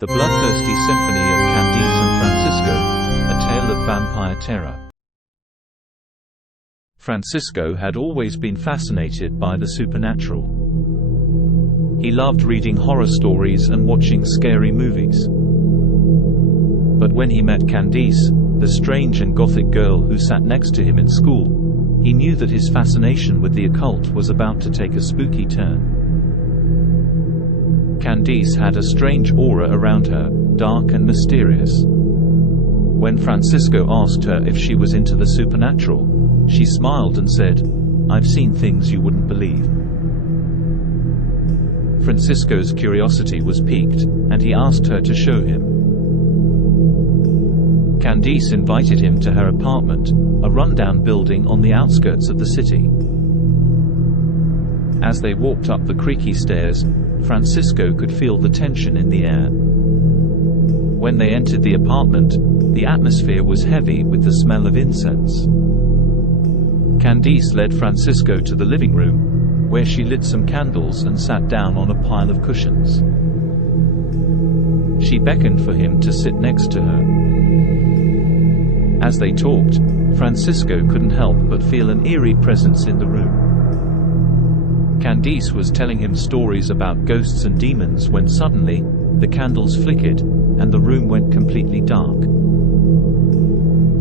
The Bloodthirsty Symphony of Candice and Francisco, a tale of vampire terror. Francisco had always been fascinated by the supernatural. He loved reading horror stories and watching scary movies. But when he met Candice, the strange and gothic girl who sat next to him in school, he knew that his fascination with the occult was about to take a spooky turn. Candice had a strange aura around her, dark and mysterious. When Francisco asked her if she was into the supernatural, she smiled and said, "I've seen things you wouldn't believe." Francisco's curiosity was piqued, and he asked her to show him. Candice invited him to her apartment, a rundown building on the outskirts of the city. As they walked up the creaky stairs, Francisco could feel the tension in the air. When they entered the apartment, the atmosphere was heavy with the smell of incense. Candice led Francisco to the living room, where she lit some candles and sat down on a pile of cushions. She beckoned for him to sit next to her. As they talked, Francisco couldn't help but feel an eerie presence in the room. Candice was telling him stories about ghosts and demons when suddenly, the candles flickered, and the room went completely dark.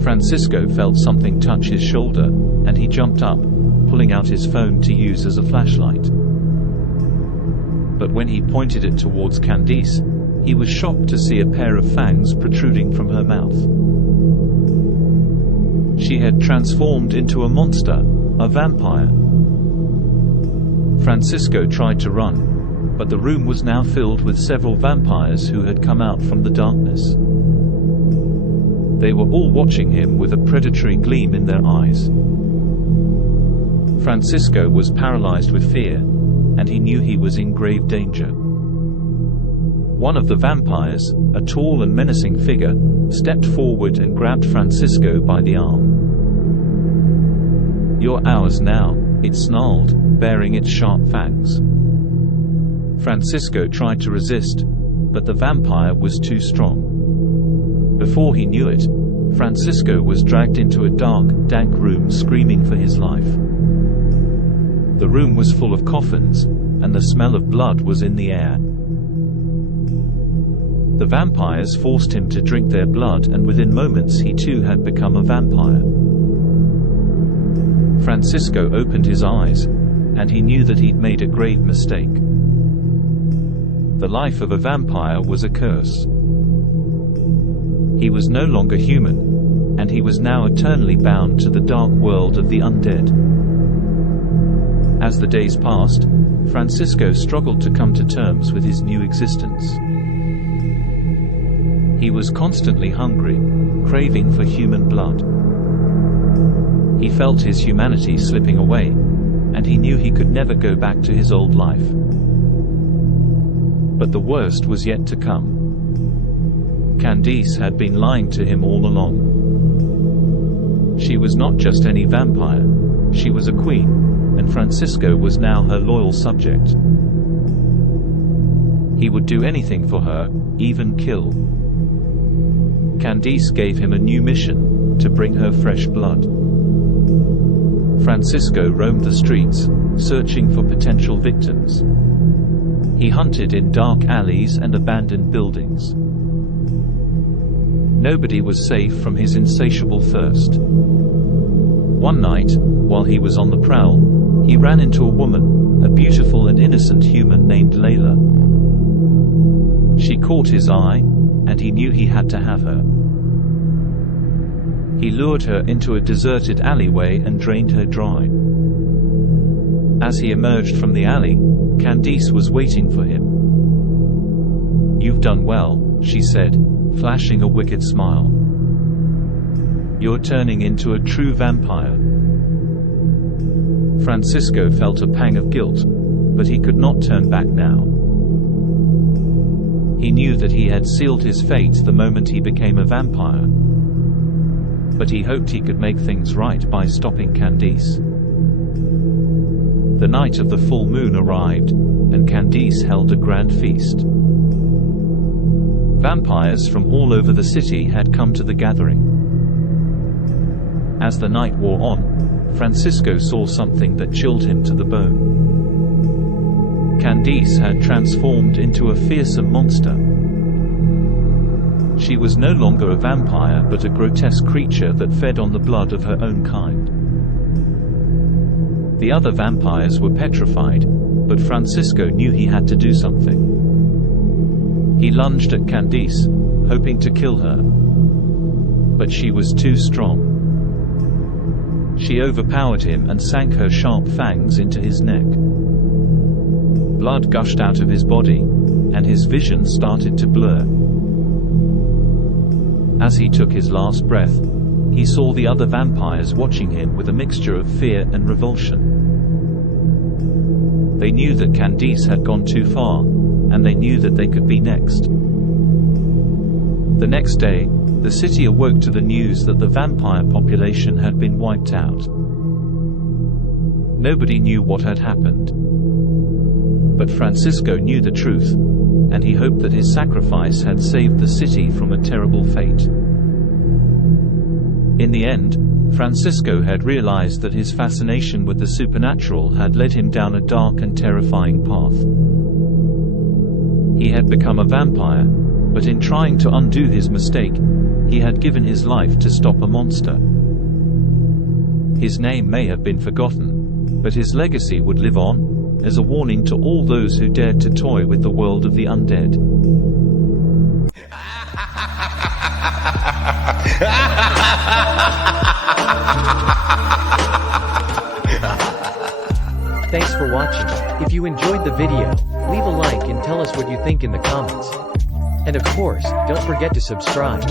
Francisco felt something touch his shoulder, and he jumped up, pulling out his phone to use as a flashlight. But when he pointed it towards Candice, he was shocked to see a pair of fangs protruding from her mouth. She had transformed into a monster, a vampire. Francisco tried to run, but the room was now filled with several vampires who had come out from the darkness. They were all watching him with a predatory gleam in their eyes. Francisco was paralyzed with fear, and he knew he was in grave danger. One of the vampires, a tall and menacing figure, stepped forward and grabbed Francisco by the arm. "You're ours now," it snarled, baring its sharp fangs. Francisco tried to resist, but the vampire was too strong. Before he knew it, Francisco was dragged into a dark, dank room screaming for his life. The room was full of coffins, and the smell of blood was in the air. The vampires forced him to drink their blood, and within moments he too had become a vampire. Francisco opened his eyes, and he knew that he'd made a grave mistake. The life of a vampire was a curse. He was no longer human, and he was now eternally bound to the dark world of the undead. As the days passed, Francisco struggled to come to terms with his new existence. He was constantly hungry, craving for human blood. He felt his humanity slipping away, and he knew he could never go back to his old life. But the worst was yet to come. Candice had been lying to him all along. She was not just any vampire, she was a queen, and Francisco was now her loyal subject. He would do anything for her, even kill. Candice gave him a new mission, to bring her fresh blood. Francisco roamed the streets, searching for potential victims. He hunted in dark alleys and abandoned buildings. Nobody was safe from his insatiable thirst. One night, while he was on the prowl, he ran into a woman, a beautiful and innocent human named Layla. She caught his eye, and he knew he had to have her. He lured her into a deserted alleyway and drained her dry. As he emerged from the alley, Candice was waiting for him. "You've done well," she said, flashing a wicked smile. "You're turning into a true vampire." Francisco felt a pang of guilt, but he could not turn back now. He knew that he had sealed his fate the moment he became a vampire. But he hoped he could make things right by stopping Candice. The night of the full moon arrived, and Candice held a grand feast. Vampires from all over the city had come to the gathering. As the night wore on, Francisco saw something that chilled him to the bone. Candice had transformed into a fearsome monster. She was no longer a vampire but a grotesque creature that fed on the blood of her own kind. The other vampires were petrified, but Francisco knew he had to do something. He lunged at Candice, hoping to kill her. But she was too strong. She overpowered him and sank her sharp fangs into his neck. Blood gushed out of his body, and his vision started to blur. As he took his last breath, he saw the other vampires watching him with a mixture of fear and revulsion. They knew that Candice had gone too far, and they knew that they could be next. The next day, the city awoke to the news that the vampire population had been wiped out. Nobody knew what had happened. But Francisco knew the truth, and he hoped that his sacrifice had saved the city from a terrible fate. In the end, Francisco had realized that his fascination with the supernatural had led him down a dark and terrifying path. He had become a vampire, but in trying to undo his mistake, he had given his life to stop a monster. His name may have been forgotten, but his legacy would live on, as a warning to all those who dared to toy with the world of the undead. Thanks for watching. If you enjoyed the video, leave a like and tell us what you think in the comments. And of course, don't forget to subscribe.